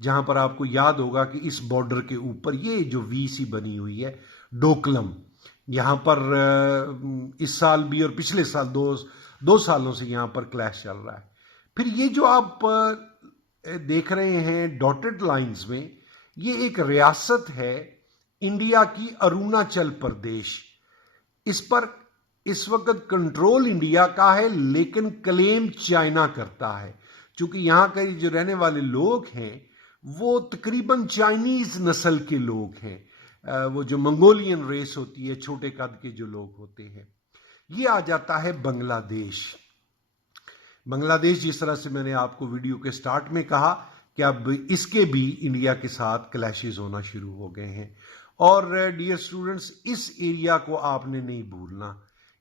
جہاں پر آپ کو یاد ہوگا کہ اس بارڈر کے اوپر یہ جو وی سی بنی ہوئی ہے ڈوکلم، یہاں پر اس سال بھی اور پچھلے سال دو سالوں سے یہاں پر کلیش چل رہا ہے۔ پھر یہ جو آپ دیکھ رہے ہیں ڈاٹڈ لائنز میں، یہ ایک ریاست ہے انڈیا کی اروناچل پردیش۔ اس پر اس وقت کنٹرول انڈیا کا ہے لیکن کلیم چائنا کرتا ہے، چونکہ یہاں کے جو رہنے والے لوگ ہیں وہ تقریباً چائنیز نسل کے لوگ ہیں، وہ جو منگولین ریس ہوتی ہے، چھوٹے قد کے جو لوگ ہوتے ہیں۔ یہ آ جاتا ہے بنگلہ دیش۔ بنگلہ دیش جس طرح سے میں نے آپ کو ویڈیو کے سٹارٹ میں کہا کہ اب اس کے بھی انڈیا کے ساتھ کلیشز ہونا شروع ہو گئے ہیں، اور ڈیئر سٹوڈنٹس اس ایریا کو آپ نے نہیں بھولنا،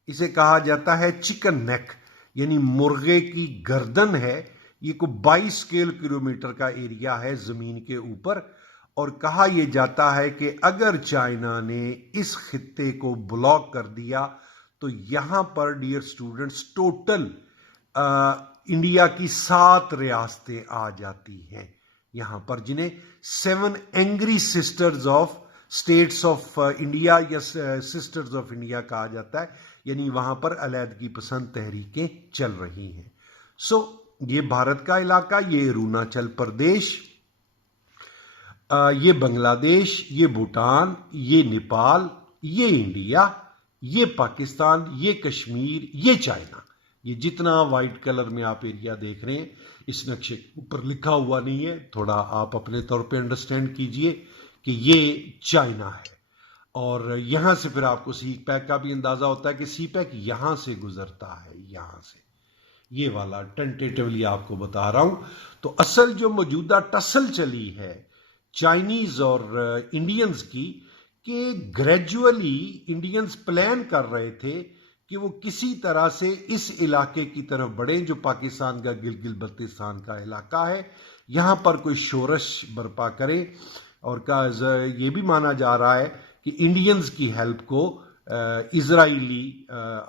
اسے کہا جاتا ہے چکن نیک، یعنی مرغے کی گردن ہے۔ یہ کو 22 کلومیٹر کا ایریا ہے زمین کے اوپر، اور کہا یہ جاتا ہے کہ اگر چائنا نے اس خطے کو بلاک کر دیا تو یہاں پر ڈیئر سٹوڈنٹس ٹوٹل انڈیا کی 7 ریاستیں آ جاتی ہیں یہاں پر، جنہیں 7 angry sisters of states of India یا سسٹرز آف انڈیا کہا جاتا ہے، یعنی وہاں پر علیحدگی پسند تحریکیں چل رہی ہیں۔ یہ بھارت کا علاقہ، یہ اروناچل پردیش، یہ بنگلہ دیش، یہ بھوٹان، یہ نیپال، یہ انڈیا، یہ پاکستان، یہ کشمیر، یہ چائنا۔ یہ جتنا وائٹ کلر میں آپ ایریا دیکھ رہے ہیں اس نقشے کے اوپر لکھا ہوا نہیں ہے، تھوڑا آپ اپنے طور پہ انڈرسٹینڈ کیجئے کہ یہ چائنا ہے۔ اور یہاں سے پھر آپ کو سی پیک کا بھی اندازہ ہوتا ہے کہ سی پیک یہاں سے گزرتا ہے، یہاں سے، یہ والا ٹینٹیٹیولی آپ کو بتا رہا ہوں۔ تو اصل جو موجودہ ٹسل چلی ہے چائنیز اور انڈینز کی، کہ گریجولی انڈینز پلان کر رہے تھے کہ وہ کسی طرح سے اس علاقے کی طرف بڑھیں جو پاکستان کا گلگت بلتستان کا علاقہ ہے، یہاں پر کوئی شورش برپا کرے، اور یہ بھی مانا جا رہا ہے کہ انڈینز کی ہیلپ کو اسرائیلی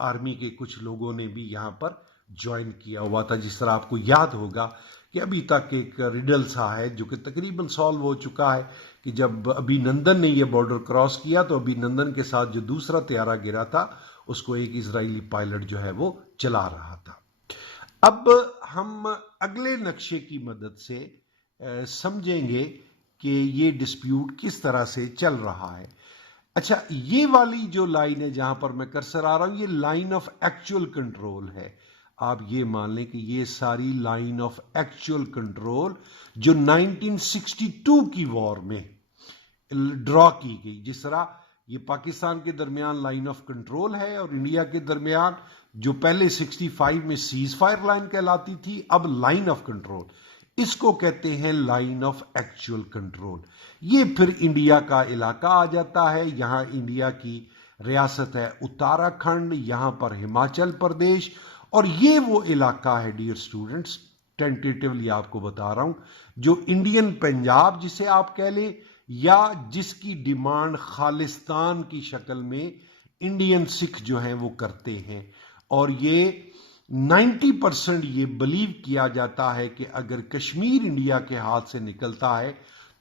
آرمی کے کچھ لوگوں نے بھی یہاں پر جوائن کیا ہوا تھا۔ جس طرح آپ کو یاد ہوگا کہ ابھی تک ایک ریڈل سا ہے جو کہ تقریباً سالو ہو چکا ہے، کہ جب ابھی نندن نے یہ بارڈر کراس کیا تو ابھی نندن کے ساتھ جو دوسرا طیارہ گرا تھا اس کو ایک اسرائیلی پائلٹ جو ہے وہ چلا رہا تھا۔ اب ہم اگلے نقشے کی مدد سے سمجھیں گے کہ یہ ڈسپیوٹ کس طرح سے چل رہا ہے۔ اچھا، یہ والی جو لائن ہے جہاں پر میں کرسر آ رہا ہوں، یہ لائن آف ایکچوئل کنٹرول ہے۔ آپ یہ مان لیں کہ یہ ساری لائن آف ایکچوئل کنٹرول جو 1962 کی وار میں ڈرا کی گئی، جس طرح یہ پاکستان کے درمیان لائن آف کنٹرول ہے اور انڈیا کے درمیان جو پہلے 65 میں سیز فائر لائن کہلاتی تھی، اب لائن آف کنٹرول، اس کو کہتے ہیں لائن آف ایکچوئل کنٹرول۔ یہ پھر انڈیا کا علاقہ آ جاتا ہے، یہاں انڈیا کی ریاست ہے اتراکھنڈ، یہاں پر ہماچل پردیش، اور یہ وہ علاقہ ہے ڈیئر سٹوڈنٹس، ٹینٹیٹیولی آپ کو بتا رہا ہوں، جو انڈین پنجاب جسے آپ کہہ لیں، یا جس کی ڈیمانڈ خالستان کی شکل میں انڈین سکھ جو ہیں وہ کرتے ہیں۔ اور یہ 90% یہ بلیو کیا جاتا ہے کہ اگر کشمیر انڈیا کے ہاتھ سے نکلتا ہے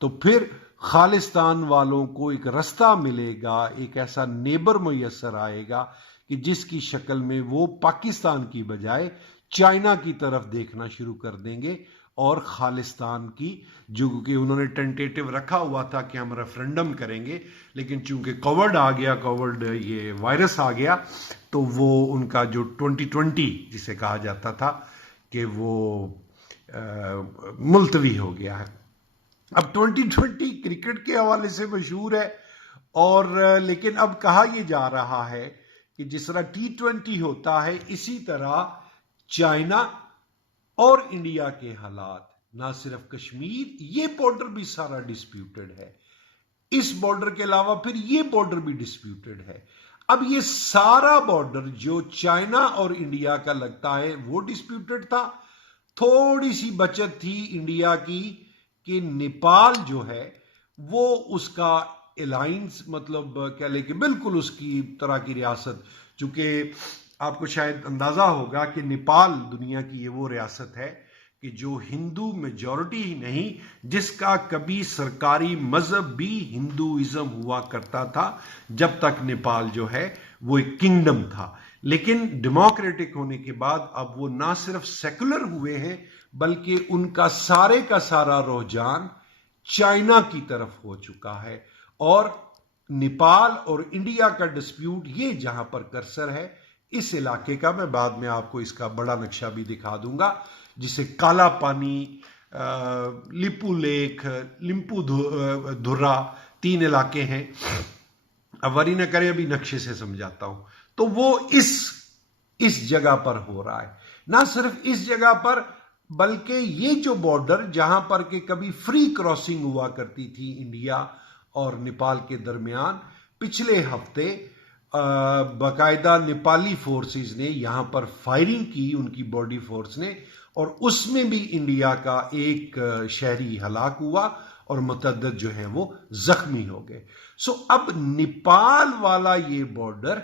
تو پھر خالستان والوں کو ایک رستہ ملے گا، ایک ایسا نیبر میسر آئے گا کہ جس کی شکل میں وہ پاکستان کی بجائے چائنا کی طرف دیکھنا شروع کر دیں گے، اور خالستان کی جو کہ انہوں نے ٹینٹیٹیو رکھا ہوا تھا کہ ہم ریفرنڈم کریں گے، لیکن چونکہ کووڈ آ گیا، کووڈ یہ وائرس آ گیا، تو وہ ان کا جو 2020 جسے کہا جاتا تھا کہ وہ ملتوی ہو گیا ہے۔ اب 2020 کرکٹ کے حوالے سے مشہور ہے، اور لیکن اب کہا یہ جا رہا ہے کہ جس طرح T20 ہوتا ہے اسی طرح چائنا اور انڈیا کے حالات، نہ صرف کشمیر، یہ بارڈر بھی سارا ڈسپیوٹڈ ہے، اس بارڈر کے علاوہ پھر یہ بارڈر بھی ڈسپیوٹڈ ہے۔ اب یہ سارا بارڈر جو چائنا اور انڈیا کا لگتا ہے وہ ڈسپیوٹڈ تھا، تھوڑی سی بچت تھی انڈیا کی کہ نیپال جو ہے وہ اس کا الائنس، مطلب کہہ لیں کہ بالکل اس کی طرح کی ریاست، چونکہ آپ کو شاید اندازہ ہوگا کہ نیپال دنیا کی یہ وہ ریاست ہے کہ جو ہندو میجورٹی ہی نہیں، جس کا کبھی سرکاری مذہب بھی ہندوازم ہوا کرتا تھا، جب تک نیپال جو ہے وہ ایک کنگڈم تھا، لیکن ڈیموکریٹک ہونے کے بعد اب وہ نہ صرف سیکولر ہوئے ہیں بلکہ ان کا سارا رجحان چائنا کی طرف ہو چکا ہے۔ اور نیپال اور انڈیا کا ڈسپیوٹ یہ جہاں پر کرسر ہے، اس علاقے کا میں بعد میں آپ کو اس کا بڑا نقشہ بھی دکھا دوں گا، جسے کالا پانی، لیپو لیک، لمپو دھرا، 3 علاقے ہیں۔ اب وری نہ کرے، ابھی نقشے سے سمجھاتا ہوں۔ تو وہ اس جگہ پر ہو رہا ہے، نہ صرف اس جگہ پر بلکہ یہ جو بارڈر جہاں پر کہ کبھی فری کراسنگ ہوا کرتی تھی انڈیا اور نیپال کے درمیان، پچھلے ہفتے باقاعدہ نیپالی فورسز نے یہاں پر فائرنگ کی، ان کی باڈی فورس نے، اور اس میں بھی انڈیا کا ایک شہری ہلاک ہوا اور متعدد جو ہیں وہ زخمی ہو گئے۔ اب نیپال والا یہ بارڈر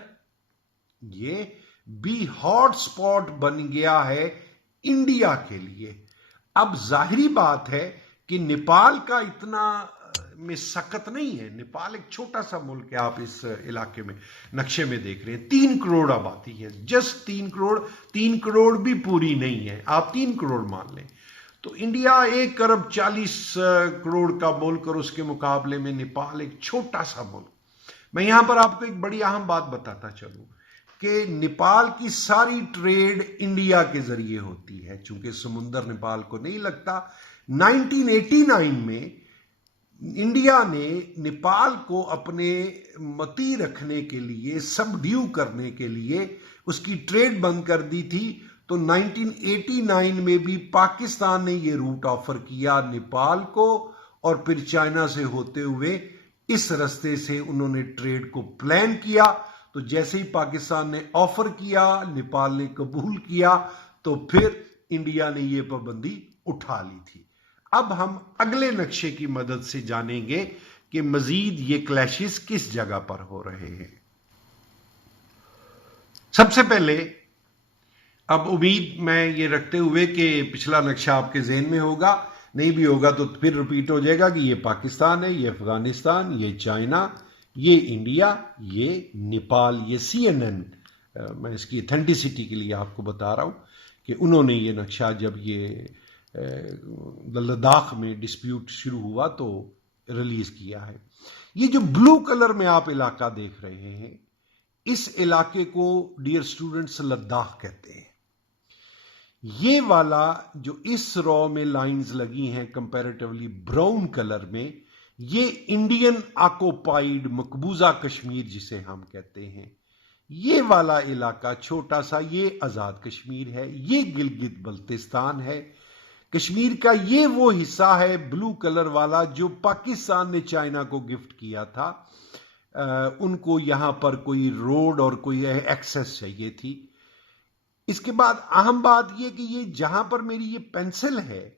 یہ بھی ہاٹ سپاٹ بن گیا ہے انڈیا کے لیے۔ اب ظاہری بات ہے کہ نیپال کا اتنا میں سخت نہیں ہے، نیپال ایک چھوٹا سا ملک ہے، آپ اس علاقے میں نقشے میں دیکھ رہے ہیں 3 کروڑ آبادی ہے، جسٹ 3 کروڑ بھی پوری نہیں ہے، آپ 3 کروڑ مان لیں تو انڈیا 1 ارب 40 کروڑ کا ملک، اور اس کے مقابلے میں نیپال ایک چھوٹا سا ملک۔ میں یہاں پر آپ کو ایک بڑی اہم بات بتاتا چلوں کہ نیپال کی ساری ٹریڈ انڈیا کے ذریعے ہوتی ہے، چونکہ سمندر نیپال کو نہیں لگتا۔ 1989 میں انڈیا نے نیپال کو اپنے متی رکھنے کے لیے، سب ڈیو کرنے کے لیے اس کی ٹریڈ بند کر دی تھی، تو 1989 میں بھی پاکستان نے یہ روٹ آفر کیا نیپال کو، اور پھر چائنا سے ہوتے ہوئے اس رستے سے انہوں نے ٹریڈ کو پلان کیا۔ تو جیسے ہی پاکستان نے آفر کیا، نیپال نے قبول کیا، تو پھر انڈیا نے یہ پابندی اٹھا لی تھی۔ اب ہم اگلے نقشے کی مدد سے جانیں گے کہ مزید یہ کلیشز کس جگہ پر ہو رہے ہیں۔ سب سے پہلے اب امید میں یہ رکھتے ہوئے کہ پچھلا نقشہ آپ کے ذہن میں ہوگا، نہیں بھی ہوگا تو پھر ریپیٹ ہو جائے گا کہ یہ پاکستان ہے، یہ افغانستان، یہ چائنا، یہ انڈیا، یہ نیپال، یہ CNN، میں اس کی اتھینٹسٹی کے لیے آپ کو بتا رہا ہوں کہ انہوں نے یہ نقشہ جب یہ لداخ میں ڈسپیوٹ شروع ہوا تو ریلیز کیا ہے۔ یہ جو بلو کلر میں آپ علاقہ دیکھ رہے ہیں، اس علاقے کو ڈیئر سٹوڈنٹس لداخ کہتے ہیں۔ یہ والا جو اس رو میں لائنز لگی ہیں کمپیریٹیولی براؤن کلر میں، یہ انڈین آکوپائیڈ مقبوضہ کشمیر جسے ہم کہتے ہیں۔ یہ والا علاقہ چھوٹا سا، یہ آزاد کشمیر ہے، یہ گلگت بلتستان ہے۔ کشمیر کا یہ وہ حصہ ہے بلو کلر والا جو پاکستان نے چائنا کو گفٹ کیا تھا، ان کو یہاں پر کوئی روڈ اور کوئی ایکسس چاہیے تھی۔ اس کے بعد اہم بات یہ کہ یہ جہاں پر میری یہ پینسل ہے،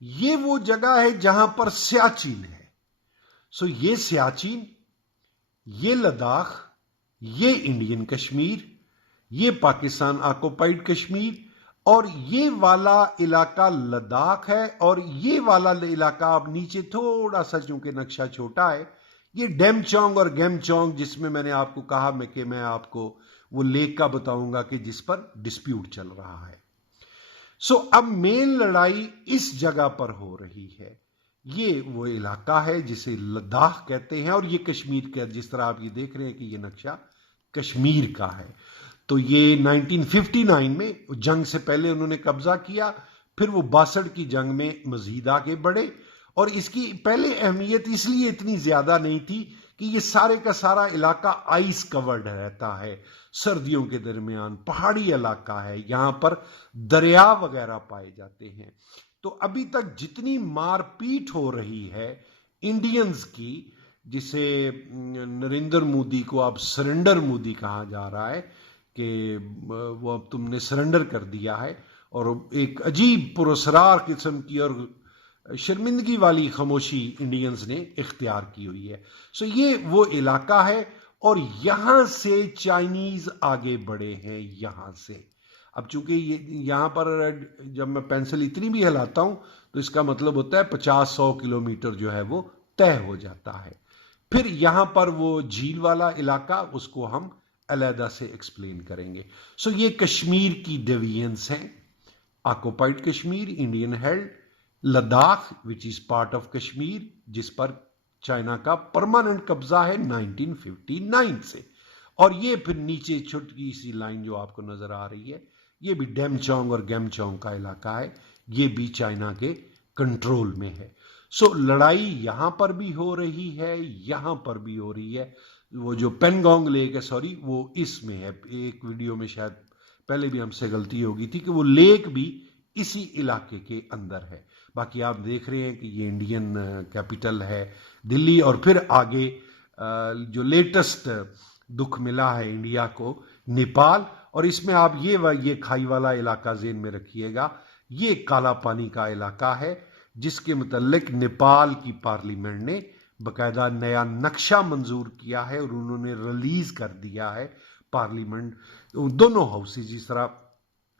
یہ وہ جگہ ہے جہاں پر سیاچن ہے۔ یہ سیاچن، یہ لداخ، یہ انڈین کشمیر، یہ پاکستان آکوپائیڈ کشمیر، اور یہ والا علاقہ لداخ ہے، اور یہ والا علاقہ آپ نیچے تھوڑا سا، چونکہ نقشہ چھوٹا ہے، یہ ڈیم چونگ اور گیم چونگ، جس میں میں نے آپ کو کہا کہ میں آپ کو وہ لیک کا بتاؤں گا کہ جس پر ڈسپیوٹ چل رہا ہے۔ اب مین لڑائی اس جگہ پر ہو رہی ہے۔ یہ وہ علاقہ ہے جسے لداخ کہتے ہیں، اور یہ کشمیر کا، جس طرح آپ یہ دیکھ رہے ہیں کہ یہ نقشہ کشمیر کا ہے۔ تو یہ 1959 میں جنگ سے پہلے انہوں نے قبضہ کیا، پھر وہ 62 کی جنگ میں مزید آگے بڑھے، اور اس کی پہلے اہمیت اس لیے اتنی زیادہ نہیں تھی کہ یہ سارے کا سارا علاقہ آئس کورڈ رہتا ہے، سردیوں کے درمیان پہاڑی علاقہ ہے، یہاں پر دریا وغیرہ پائے جاتے ہیں۔ تو ابھی تک جتنی مار پیٹ ہو رہی ہے انڈینز کی، جسے نریندر مودی کو اب سرنڈر مودی کہا جا رہا ہے کہ وہ اب تم نے سرنڈر کر دیا ہے، اور ایک عجیب پراسرار قسم کی اور شرمندگی والی خاموشی انڈینز نے اختیار کی ہوئی ہے۔ یہ وہ علاقہ ہے، اور یہاں سے چائنیز آگے بڑھے ہیں، یہاں سے اب چونکہ یہاں پر جب میں پینسل اتنی بھی ہلاتا ہوں تو اس کا مطلب ہوتا ہے 50-100 کلومیٹر جو ہے وہ طے ہو جاتا ہے. پھر یہاں پر وہ جھیل والا علاقہ اس کو ہم علیحدہ سے ایکسپلین کریں گے. سو یہ کشمیر کی ڈویژنز ہیں: occupied Kashmir, Indian held, Ladakh which is part of Kashmir جس پر چائنا کا پرماننٹ قبضہ ہے 1959 سے، اور یہ پھر نیچے چھوٹی سی لائن جو آپ کو نظر آ رہی ہے یہ بھی ڈیم چونگ اور گیم چونگ کا علاقہ ہے، یہ بھی چائنا کے کنٹرول میں ہے. سو لڑائی یہاں پر بھی ہو رہی ہے، یہاں پر بھی ہو رہی ہے. وہ جو پینگونگ لیک ہے، سوری، وہ اس میں ہے. ایک ویڈیو میں شاید پہلے بھی ہم سے غلطی ہو گئی تھی کہ وہ لیک بھی اسی علاقے کے اندر ہے. باقی آپ دیکھ رہے ہیں کہ یہ انڈین کیپٹل ہے دلی، اور پھر آگے جو لیٹسٹ دکھ ملا ہے انڈیا کو، نیپال. اور اس میں آپ یہ کھائی والا علاقہ ذہن میں رکھیے گا، یہ کالا پانی کا علاقہ ہے جس کے متعلق نیپال کی پارلیمنٹ نے باقاعدہ نیا نقشہ منظور کیا ہے اور انہوں نے ریلیز کر دیا ہے. پارلیمنٹ دونوں ہاؤسز، جس طرح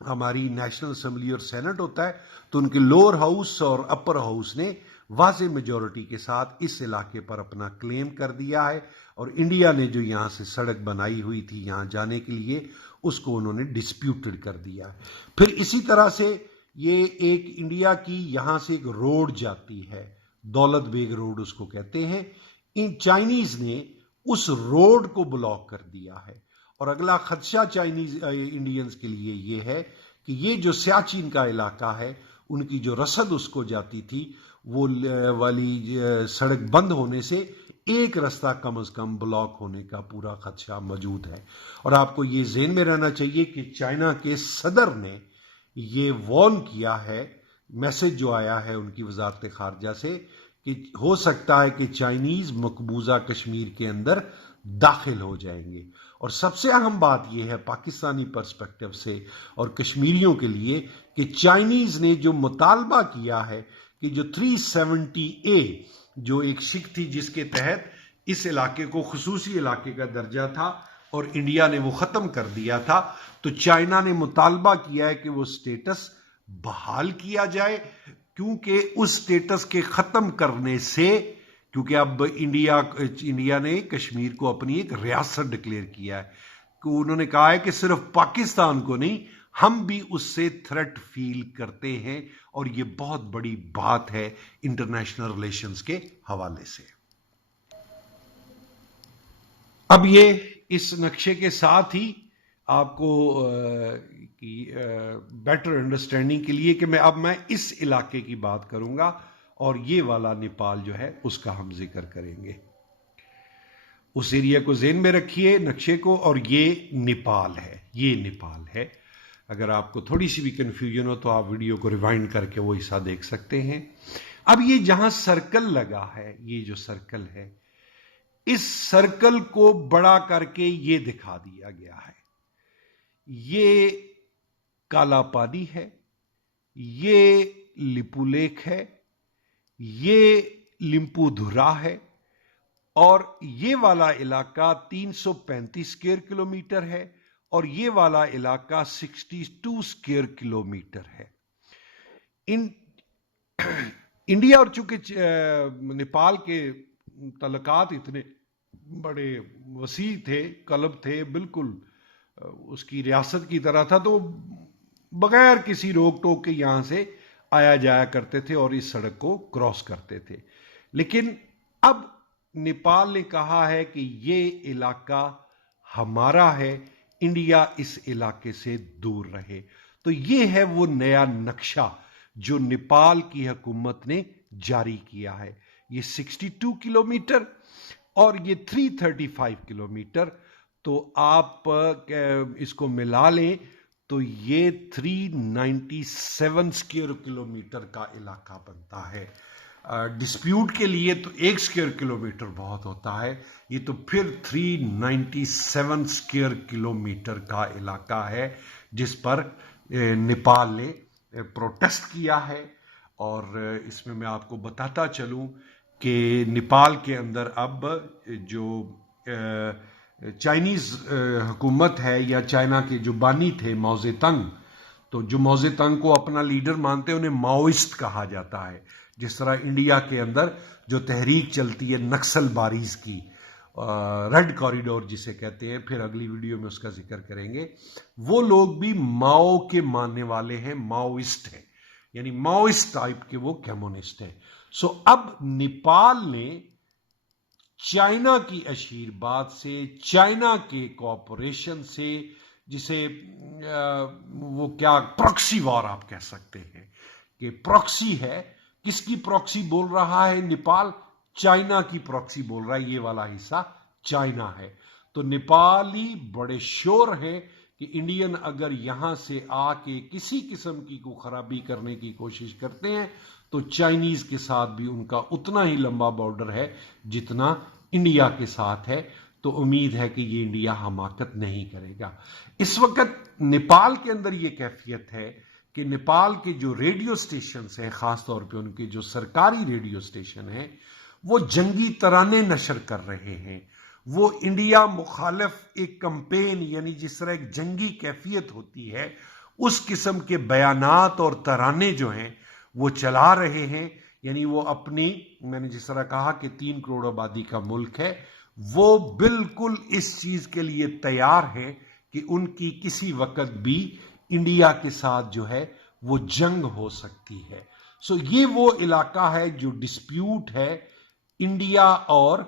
ہماری نیشنل اسمبلی اور سینٹ ہوتا ہے تو ان کے لوور ہاؤس اور اپر ہاؤس نے واضح میجورٹی کے ساتھ اس علاقے پر اپنا کلیم کر دیا ہے، اور انڈیا نے جو یہاں سے سڑک بنائی ہوئی تھی یہاں جانے کے لیے اس کو انہوں نے ڈسپیوٹڈ کر دیا ہے. پھر اسی طرح سے یہ ایک انڈیا کی یہاں سے ایک روڈ جاتی ہے، دولت بیگ روڈ اس کو کہتے ہیں. ان چائنیز نے اس روڈ کو بلاک کر دیا ہے، اور اگلا خدشہ چائنیز انڈینز کے لیے یہ ہے کہ یہ جو سیاچن کا علاقہ ہے ان کی جو رسد اس کو جاتی تھی وہ والی سڑک بند ہونے سے ایک رستہ کم از کم بلاک ہونے کا پورا خدشہ موجود ہے. اور آپ کو یہ ذہن میں رہنا چاہیے کہ چائنا کے صدر نے یہ وارن کیا ہے، میسج جو آیا ہے ان کی وزارت خارجہ سے، کہ ہو سکتا ہے کہ چائنیز مقبوضہ کشمیر کے اندر داخل ہو جائیں گے. اور سب سے اہم بات یہ ہے پاکستانی پرسپیکٹو سے اور کشمیریوں کے لیے کہ چائنیز نے جو مطالبہ کیا ہے کہ جو 370A جو ایک شک تھی جس کے تحت اس علاقے کو خصوصی علاقے کا درجہ تھا اور انڈیا نے وہ ختم کر دیا تھا، تو چائنا نے مطالبہ کیا ہے کہ وہ سٹیٹس بحال کیا جائے، کیونکہ اس سٹیٹس کے ختم کرنے سے، کیونکہ اب انڈیا نے کشمیر کو اپنی ایک ریاست ڈکلیئر کیا ہے، کہ انہوں نے کہا ہے کہ صرف پاکستان کو نہیں، ہم بھی اس سے تھریٹ فیل کرتے ہیں، اور یہ بہت بڑی بات ہے انٹرنیشنل ریلیشنز کے حوالے سے. اب یہ اس نقشے کے ساتھ ہی آپ کو بیٹر انڈرسٹینڈنگ کے لیے کہ میں اس علاقے کی بات کروں گا، اور یہ والا نیپال جو ہے اس کا ہم ذکر کریں گے. اس ایریا کو ذہن میں رکھیے نقشے کو، اور یہ نیپال ہے، یہ نیپال ہے. اگر آپ کو تھوڑی سی بھی کنفیوژن ہو تو آپ ویڈیو کو ریوائنڈ کر کے وہ حصہ دیکھ سکتے ہیں. اب یہ جہاں سرکل لگا ہے، یہ جو سرکل ہے، اس سرکل کو بڑا کر کے یہ دکھا دیا گیا ہے. یہ کالا پانی ہے، یہ لپو لیک ہے، یہ لمپو دھرا ہے، اور یہ والا علاقہ 335 اسکوائر کلومیٹر ہے، اور یہ والا علاقہ 62 اسکوائر کلومیٹر ہے. انڈیا اور چونکہ نیپال کے تعلقات اتنے بڑے وسیع تھے، قلب تھے، بالکل اس کی ریاست کی طرح تھا، تو بغیر کسی روک ٹوک کے یہاں سے آیا جایا کرتے تھے اور اس سڑک کو کراس کرتے تھے. لیکن اب نیپال نے کہا ہے کہ یہ علاقہ ہمارا ہے، انڈیا اس علاقے سے دور رہے. تو یہ ہے وہ نیا نقشہ جو نیپال کی حکومت نے جاری کیا ہے. یہ 62 کلومیٹر اور یہ 335 کلومیٹر، تو آپ اس کو ملا لیں تو یہ 397 اسکوائر کلومیٹر کا علاقہ بنتا ہے. ڈسپیوٹ کے لیے تو 1 اسکوائر کلومیٹر بہت ہوتا ہے، یہ تو پھر 397 اسکوائر کلومیٹر کا علاقہ ہے جس پر نیپال نے پروٹیسٹ کیا ہے. اور اس میں آپ کو بتاتا چلوں کہ نیپال کے اندر اب جو چائنیز حکومت ہے یا چائنا کے جو بانی تھے، ماؤ زے تنگ، تو جو موزے تنگ کو اپنا لیڈر مانتے ہیں انہیں ماؤسٹ کہا جاتا ہے. جس طرح انڈیا کے اندر جو تحریک چلتی ہے نکسل باریز کی، ریڈ کوریڈور جسے کہتے ہیں، پھر اگلی ویڈیو میں اس کا ذکر کریں گے، وہ لوگ بھی ماؤ کے ماننے والے ہیں، ماؤسٹ ہیں، یعنی ماؤسٹ ٹائپ کے وہ کمیونسٹ ہیں. سو اب نیپال نے چائنا کی اشیرباد سے، چائنا کے کوآپریشن سے، جسے وہ کیا پراکسی وار آپ کہہ سکتے ہیں کہ پراکسی ہے. کس کی پراکسی بول رہا ہے نیپال؟ چائنا کی پراکسی بول رہا ہے. یہ والا حصہ چائنا ہے. تو نیپالی بڑے شور ہیں کہ انڈین اگر یہاں سے آ کے کسی قسم کی کوئی خرابی کرنے کی کوشش کرتے ہیں تو چائنیز کے ساتھ بھی ان کا اتنا ہی لمبا بارڈر ہے جتنا انڈیا کے ساتھ ہے. تو امید ہے کہ یہ انڈیا حماقت نہیں کرے گا. اس وقت نیپال کے اندر یہ کیفیت ہے کہ نیپال کے جو ریڈیو سٹیشنز ہیں، خاص طور پہ ان کے جو سرکاری ریڈیو سٹیشن ہیں، وہ جنگی ترانے نشر کر رہے ہیں. وہ انڈیا مخالف ایک کمپین، یعنی جس طرح ایک جنگی کیفیت ہوتی ہے، اس قسم کے بیانات اور ترانے جو ہیں وہ چلا رہے ہیں. یعنی وہ اپنی، میں نے جس طرح کہا کہ 3 کروڑ آبادی کا ملک ہے، وہ بالکل اس چیز کے لیے تیار ہے کہ ان کی کسی وقت بھی انڈیا کے ساتھ جو ہے وہ جنگ ہو سکتی ہے. سو یہ وہ علاقہ ہے جو ڈسپیوٹ ہے انڈیا اور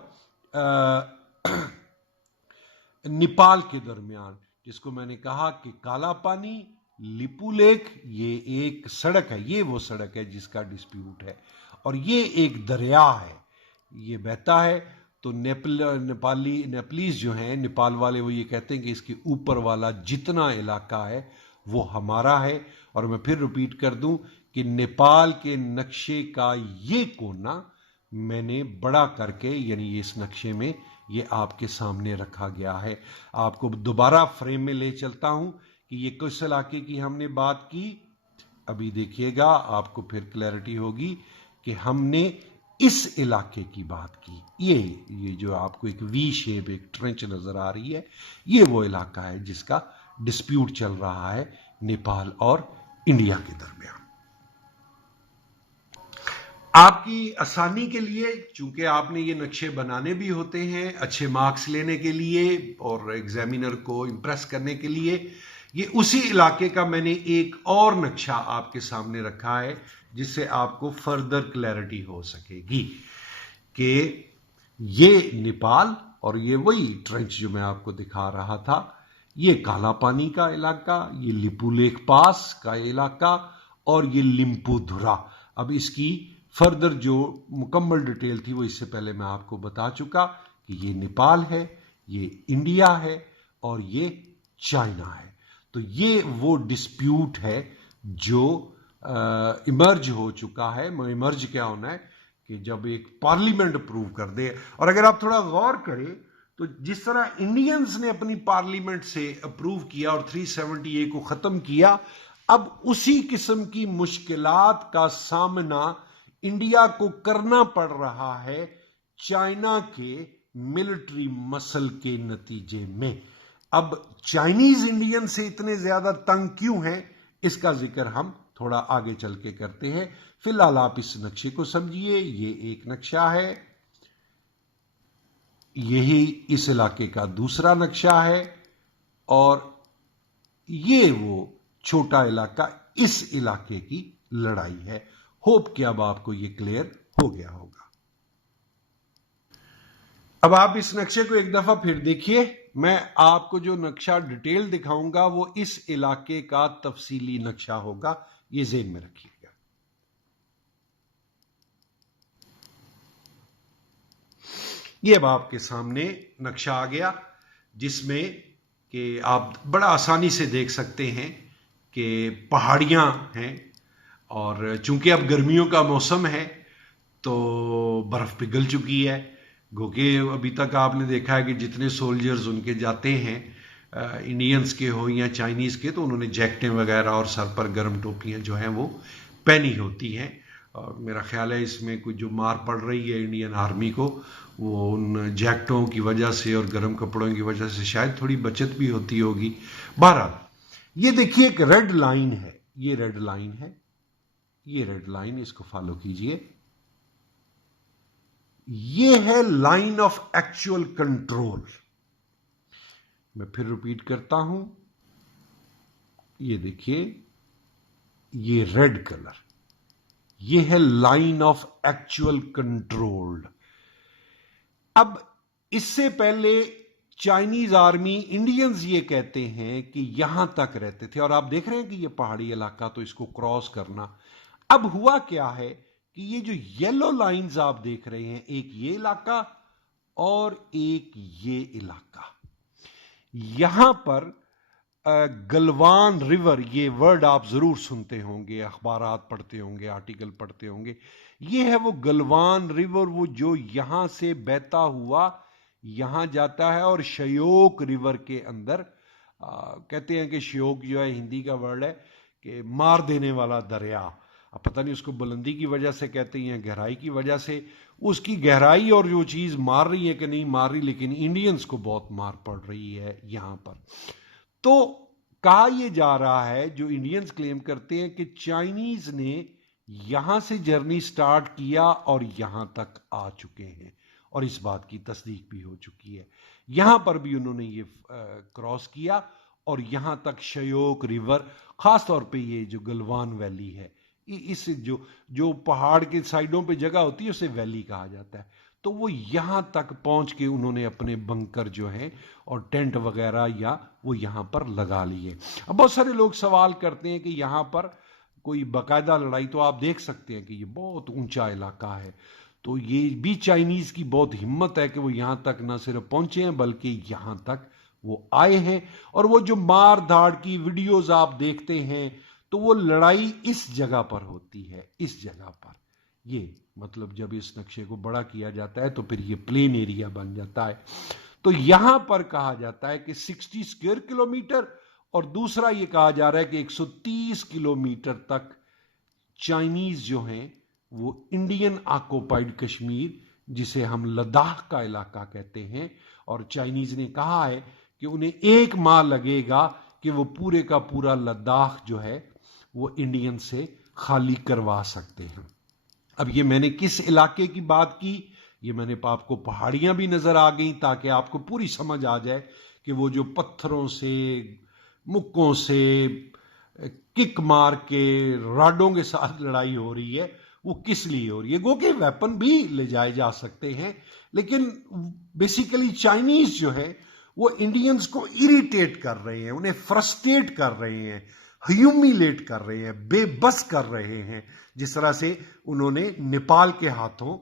نیپال کے درمیان، جس کو میں نے کہا کہ کالا پانی، لیپو لیک، یہ ایک سڑک ہے، یہ وہ سڑک ہے جس کا ڈسپیوٹ ہے، اور یہ ایک دریا ہے، یہ بہتا ہے. تو نیپالیز جو ہیں، نیپال والے، وہ یہ کہتے ہیں کہ اس کے اوپر والا جتنا علاقہ ہے وہ ہمارا ہے. اور میں پھر ریپیٹ کر دوں کہ نیپال کے نقشے کا یہ کونا میں نے بڑا کر کے، یعنی اس نقشے میں یہ آپ کے سامنے رکھا گیا ہے. آپ کو دوبارہ فریم میں لے چلتا ہوں کہ یہ کس علاقے کی ہم نے بات کی. ابھی دیکھیے گا، آپ کو پھر کلیئرٹی ہوگی کہ ہم نے اس علاقے کی بات کی. یہ جو آپ کو ایک وی شیپ، ایک ٹرنچ نظر آ رہی ہے، یہ وہ علاقہ ہے جس کا ڈسپیوٹ چل رہا ہے نیپال اور انڈیا کے درمیان. آپ کی آسانی کے لیے، چونکہ آپ نے یہ نقشے بنانے بھی ہوتے ہیں اچھے مارکس لینے کے لیے اور ایگزامینر کو امپریس کرنے کے لیے، یہ اسی علاقے کا میں نے ایک اور نقشہ آپ کے سامنے رکھا ہے جس سے آپ کو فردر کلیئرٹی ہو سکے گی کہ یہ نیپال اور یہ وہی ٹرنچ جو میں آپ کو دکھا رہا تھا، یہ کالا پانی کا علاقہ، یہ لیپو لیک پاس کا علاقہ، اور یہ لمپو دھرا. اب اس کی فردر جو مکمل ڈیٹیل تھی وہ اس سے پہلے میں آپ کو بتا چکا کہ یہ نیپال ہے، یہ انڈیا ہے، اور یہ چائنا ہے. تو یہ وہ ڈسپیوٹ ہے جو ایمرج ہو چکا ہے. ایمرج کیا ہونا ہے کہ جب ایک پارلیمنٹ اپروو کر دے. اور اگر آپ تھوڑا غور کریں تو جس طرح انڈینز نے اپنی پارلیمنٹ سے اپروو کیا اور 370A کو ختم کیا، اب اسی قسم کی مشکلات کا سامنا انڈیا کو کرنا پڑ رہا ہے چائنا کے ملٹری مسل کے نتیجے میں. اب چائنیز انڈین سے اتنے زیادہ تنگ کیوں ہیں، اس کا ذکر ہم تھوڑا آگے چل کے کرتے ہیں. فی الحال آپ اس نقشے کو سمجھیے. یہ ایک نقشہ ہے، یہی اس علاقے کا دوسرا نقشہ ہے، اور یہ وہ چھوٹا علاقہ اس علاقے کی لڑائی ہے. ہوپ کہ اب آپ کو یہ کلیئر ہو گیا ہوگا. اب آپ اس نقشے کو ایک دفعہ پھر دیکھیے. میں آپ کو جو نقشہ ڈیٹیل دکھاؤں گا وہ اس علاقے کا تفصیلی نقشہ ہوگا، یہ ذہن میں رکھیے گا. یہ اب آپ کے سامنے نقشہ آ گیا جس میں کہ آپ بڑا آسانی سے دیکھ سکتے ہیں کہ پہاڑیاں ہیں، اور چونکہ اب گرمیوں کا موسم ہے تو برف پگھل چکی ہے. گو کہ ابھی تک آپ نے دیکھا ہے کہ جتنے سولجرز ان کے جاتے ہیں، انڈینز کے ہو یا چائنیز کے، تو انہوں نے جیکٹیں وغیرہ اور سر پر گرم ٹوپیاں جو ہیں وہ پہنی ہوتی ہیں. اور میرا خیال ہے اس میں کوئی جو مار پڑ رہی ہے انڈین آرمی کو، وہ ان جیکٹوں کی وجہ سے اور گرم کپڑوں کی وجہ سے شاید تھوڑی بچت بھی ہوتی ہوگی. بہرحال یہ دیکھیے ایک ریڈ لائن ہے، یہ ریڈ لائن ہے، یہ ریڈ لائن، اس کو فالو کیجئے. یہ ہے لائن آف ایکچوئل کنٹرول. میں پھر ریپیٹ کرتا ہوں، یہ دیکھیے یہ ریڈ کلر، یہ ہے لائن آف ایکچوئل کنٹرول. اب اس سے پہلے چائنیز آرمی، انڈینز یہ کہتے ہیں کہ یہاں تک رہتے تھے، اور آپ دیکھ رہے ہیں کہ یہ پہاڑی علاقہ تو اس کو کراس کرنا. اب ہوا کیا ہے کہ یہ جو یلو لائنز آپ دیکھ رہے ہیں، ایک یہ علاقہ اور ایک یہ علاقہ، یہاں پر گلوان ریور، یہ ورڈ آپ ضرور سنتے ہوں گے، اخبارات پڑھتے ہوں گے، آرٹیکل پڑھتے ہوں گے. یہ ہے وہ گلوان ریور، وہ جو یہاں سے بہتا ہوا یہاں جاتا ہے، اور شیوک ریور کے اندر کہتے ہیں کہ شیوک جو ہے ہندی کا ورڈ ہے کہ مار دینے والا دریا. اب پتہ نہیں اس کو بلندی کی وجہ سے کہتے ہیں، گہرائی کی وجہ سے، اس کی گہرائی اور جو چیز مار رہی ہے کہ نہیں مار رہی، لیکن انڈینز کو بہت مار پڑ رہی ہے یہاں پر. تو کہا یہ جا رہا ہے، جو انڈینز کلیم کرتے ہیں کہ چائنیز نے یہاں سے جرنی سٹارٹ کیا اور یہاں تک آ چکے ہیں، اور اس بات کی تصدیق بھی ہو چکی ہے. یہاں پر بھی انہوں نے یہ کراس کیا، اور یہاں تک شیوک ریور، خاص طور پہ یہ جو گلوان ویلی ہے، اس جو پہاڑ کے سائیڈوں پہ جگہ ہوتی ہے اسے ویلی کہا جاتا ہے. تو وہ یہاں تک پہنچ کے انہوں نے اپنے بنکر جو ہیں اور ٹینٹ وغیرہ یا وہ یہاں پر لگا لیے. اب بہت سارے لوگ سوال کرتے ہیں کہ یہاں پر کوئی باقاعدہ لڑائی، تو آپ دیکھ سکتے ہیں کہ یہ بہت اونچا علاقہ ہے، تو یہ بھی چائنیز کی بہت ہمت ہے کہ وہ یہاں تک نہ صرف پہنچے ہیں بلکہ یہاں تک وہ آئے ہیں. اور وہ جو مار دھاڑ کی ویڈیوز آپ دیکھتے ہیں تو وہ لڑائی اس جگہ پر ہوتی ہے، اس جگہ پر. یہ مطلب جب اس نقشے کو بڑا کیا جاتا ہے تو پھر یہ پلین ایریا بن جاتا ہے. تو یہاں پر کہا جاتا ہے کہ 60 اسکوائر کلومیٹر، اور دوسرا یہ کہا جا رہا ہے کہ 130 کلومیٹر تک چائنیز جو ہیں وہ انڈین آکوپائڈ کشمیر، جسے ہم لداخ کا علاقہ کہتے ہیں، اور چائنیز نے کہا ہے کہ انہیں 1 ماہ لگے گا کہ وہ پورے کا پورا لداخ جو ہے وہ انڈین سے خالی کروا سکتے ہیں. اب یہ میں نے کس علاقے کی بات کی، یہ میں نے آپ کو پہاڑیاں بھی نظر آ گئیں تاکہ آپ کو پوری سمجھ آ جائے کہ وہ جو پتھروں سے، مکوں سے، کک مار کے، راڈوں کے ساتھ لڑائی ہو رہی ہے، وہ کس لیے ہو رہی ہے. گو کہ ویپن بھی لے جائے جا سکتے ہیں، لیکن بیسیکلی چائنیز جو ہے وہ انڈینز کو اریٹیٹ کر رہے ہیں، انہیں فرسٹریٹ کر رہے ہیں، ہیومیلیٹ کر رہے ہیں، بے بس کر رہے ہیں، جس طرح سے انہوں نے نیپال کے ہاتھوں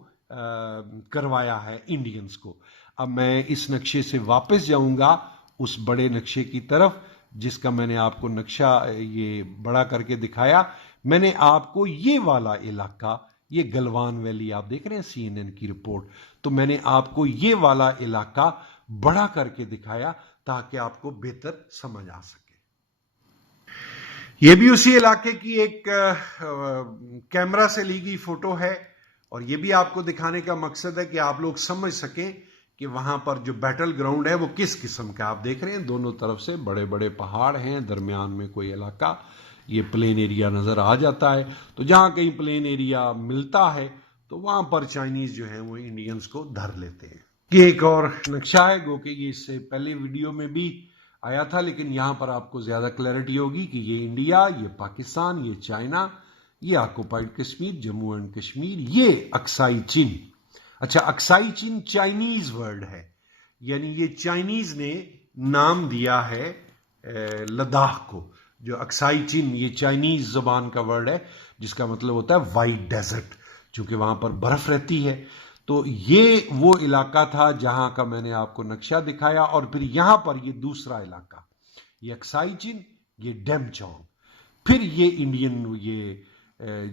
کروایا ہے انڈینز کو. اب میں اس نقشے سے واپس جاؤں گا اس بڑے نقشے کی طرف، جس کا میں نے آپ کو نقشہ یہ بڑا کر کے دکھایا. میں نے آپ کو یہ والا علاقہ، یہ گلوان ویلی آپ دیکھ رہے ہیں CNN کی رپورٹ، تو میں نے آپ کو یہ والا علاقہ بڑا کر کے دکھایا تاکہ آپ کو بہتر سمجھ آ سکے. یہ بھی اسی علاقے کی ایک کیمرہ سے لی گئی فوٹو ہے، اور یہ بھی آپ کو دکھانے کا مقصد ہے کہ آپ لوگ سمجھ سکیں کہ وہاں پر جو بیٹل گراؤنڈ ہے وہ کس قسم کا. آپ دیکھ رہے ہیں دونوں طرف سے بڑے بڑے پہاڑ ہیں، درمیان میں کوئی علاقہ، یہ پلین ایریا نظر آ جاتا ہے. تو جہاں کہیں پلین ایریا ملتا ہے تو وہاں پر چائنیز جو ہیں وہ انڈینز کو دھر لیتے ہیں. یہ ایک اور نقشہ ہے، گو کہ یہ اس سے پہلے ویڈیو میں بھی آیا تھا، لیکن یہاں پر آپ کو زیادہ کلیئرٹی ہوگی کہ یہ انڈیا، یہ پاکستان، یہ چائنا، یہ آکوپائڈ کشمیر، جموں اینڈ کشمیر، یہ اکسائی چین. اچھا، اکسائی چین چائنیز ورڈ ہے، یعنی یہ چائنیز نے نام دیا ہے لداخ کو. جو اکسائی چین یہ چائنیز زبان کا ورڈ ہے، جس کا مطلب ہوتا ہے وائٹ ڈیزرٹ، چونکہ وہاں پر برف رہتی ہے. تو یہ وہ علاقہ تھا جہاں کا میں نے آپ کو نقشہ دکھایا. اور پھر یہاں پر یہ دوسرا علاقہ، یہ اکسائی چین، یہ ڈیم چونگ، پھر یہ انڈین، یہ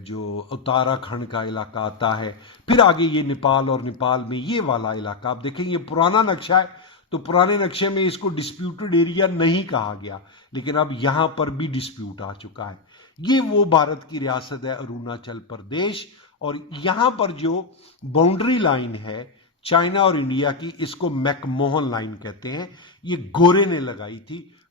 جو اتراکھنڈ کا علاقہ آتا ہے، پھر آگے یہ نیپال، اور نیپال میں یہ والا علاقہ. آپ دیکھیں یہ پرانا نقشہ ہے، تو پرانے نقشے میں اس کو ڈسپیوٹڈ ایریا نہیں کہا گیا، لیکن اب یہاں پر بھی ڈسپیوٹ آ چکا ہے. یہ وہ بھارت کی ریاست ہے اروناچل پردیش، اور یہاں پر جو باؤنڈری لائن ہے چائنا اور انڈیا کی، اس کو میک موہن لائن کہتے ہیں. یہ گورے نے لگائی تھی.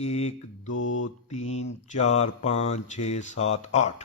1 2 3 4 5 6 7 8,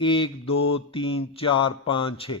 1 2 3 4 5 6।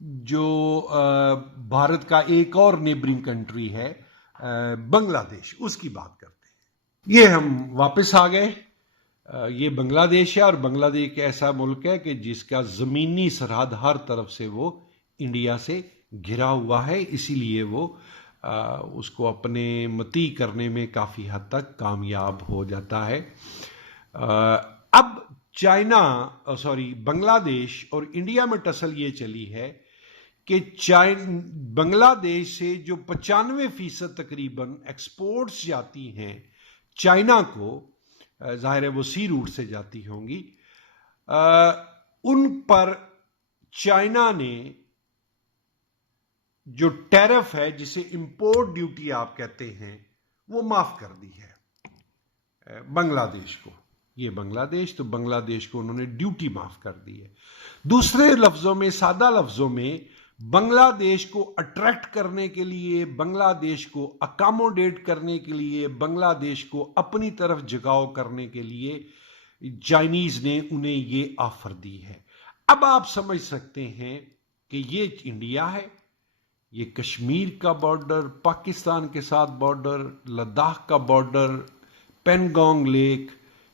جو بھارت کا ایک اور نیبرنگ کنٹری ہے بنگلہ دیش، اس کی بات کرتے ہیں۔ یہ ہم واپس آ گئے۔ یہ بنگلہ دیش ہے، اور بنگلہ دیش ایک ایسا ملک ہے کہ جس کا زمینی سرحد ہر طرف سے وہ انڈیا سے گھرا ہوا ہے، اسی لیے وہ اس کو اپنے متی کرنے میں کافی حد تک کامیاب ہو جاتا ہے۔ اب بنگلہ دیش اور انڈیا میں ٹسل یہ چلی ہے کہ بنگلہ دیش سے جو 95% تقریباً ایکسپورٹس جاتی ہیں چائنا کو، ظاہر ہے وہ سی روٹ سے جاتی ہوں گی، ان پر چائنا نے جو ٹیرف ہے، جسے امپورٹ ڈیوٹی آپ کہتے ہیں، وہ معاف کر دی ہے بنگلہ دیش کو۔ یہ بنگلہ دیش، تو بنگلہ دیش کو انہوں نے ڈیوٹی معاف کر دی ہے۔ دوسرے لفظوں میں، سادہ لفظوں میں، بنگلہ دیش کو اٹریکٹ کرنے کے لیے، بنگلہ دیش کو اکاموڈیٹ کرنے کے لیے، بنگلہ دیش کو اپنی طرف جگاؤ کرنے کے لیے چائنیز نے انہیں یہ آفر دی ہے۔ اب آپ سمجھ سکتے ہیں کہ یہ انڈیا ہے، یہ کشمیر کا بارڈر، پاکستان کے ساتھ بارڈر، لداخ کا بارڈر، پینگونگ لیک،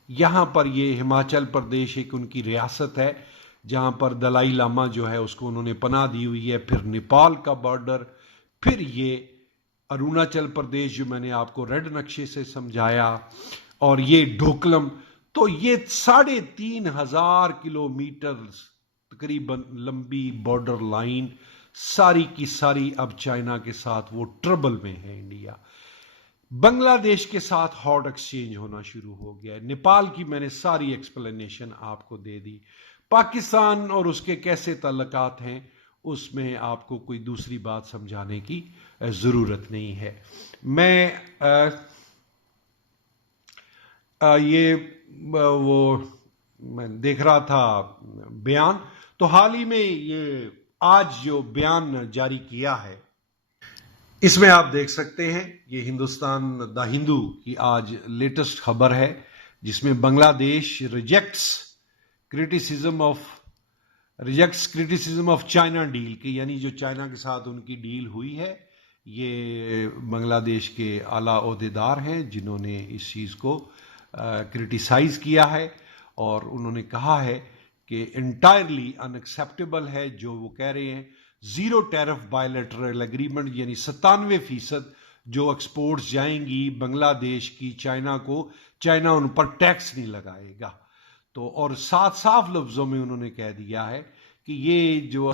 یہاں پر یہ ہماچل پردیش ایک ان کی ریاست ہے جہاں پر دلائی لاما جو ہے اس کو انہوں نے پناہ دی ہوئی ہے، پھر نیپال کا بارڈر، پھر یہ اروناچل پردیش جو میں نے آپ کو ریڈ نقشے سے سمجھایا، اور یہ ڈھوکلم۔ تو یہ 3500 کلومیٹر تقریباً لمبی بارڈر لائن، ساری کی ساری اب چائنا کے ساتھ وہ ٹربل میں ہے انڈیا۔ بنگلہ دیش کے ساتھ ہاٹ ایکسچینج ہونا شروع ہو گیا ہے۔ نیپال کی میں نے ساری ایکسپلینیشن آپ کو دے دی۔ پاکستان اور اس کے کیسے تعلقات ہیں، اس میں آپ کو کوئی دوسری بات سمجھانے کی ضرورت نہیں ہے۔ میں دیکھ رہا تھا بیان، تو حال ہی میں یہ آج جو بیان جاری کیا ہے، اس میں آپ دیکھ سکتے ہیں یہ ہندوستان دا ہندو کی آج لیٹسٹ خبر ہے، جس میں Bangladesh rejects criticism of China deal, کہ یعنی جو چائنا کے ساتھ ان کی ڈیل ہوئی ہے، یہ بنگلہ دیش کے اعلیٰ عہدیدار ہیں جنہوں نے اس چیز کو کرٹیسائز کیا ہے، اور انہوں نے کہا ہے کہ انٹائرلی ان ایکسیپٹیبل ہے جو وہ کہہ رہے ہیں۔ زیرو ٹیرف بائیلیٹرل اگریمنٹ، یعنی 97% جو ایکسپورٹس جائیں گی بنگلہ دیش کی چائنا کو، چائنا ان پر ٹیکس نہیں لگائے گا۔ تو اور صاف لفظوں میں انہوں نے کہہ دیا ہے کہ یہ جو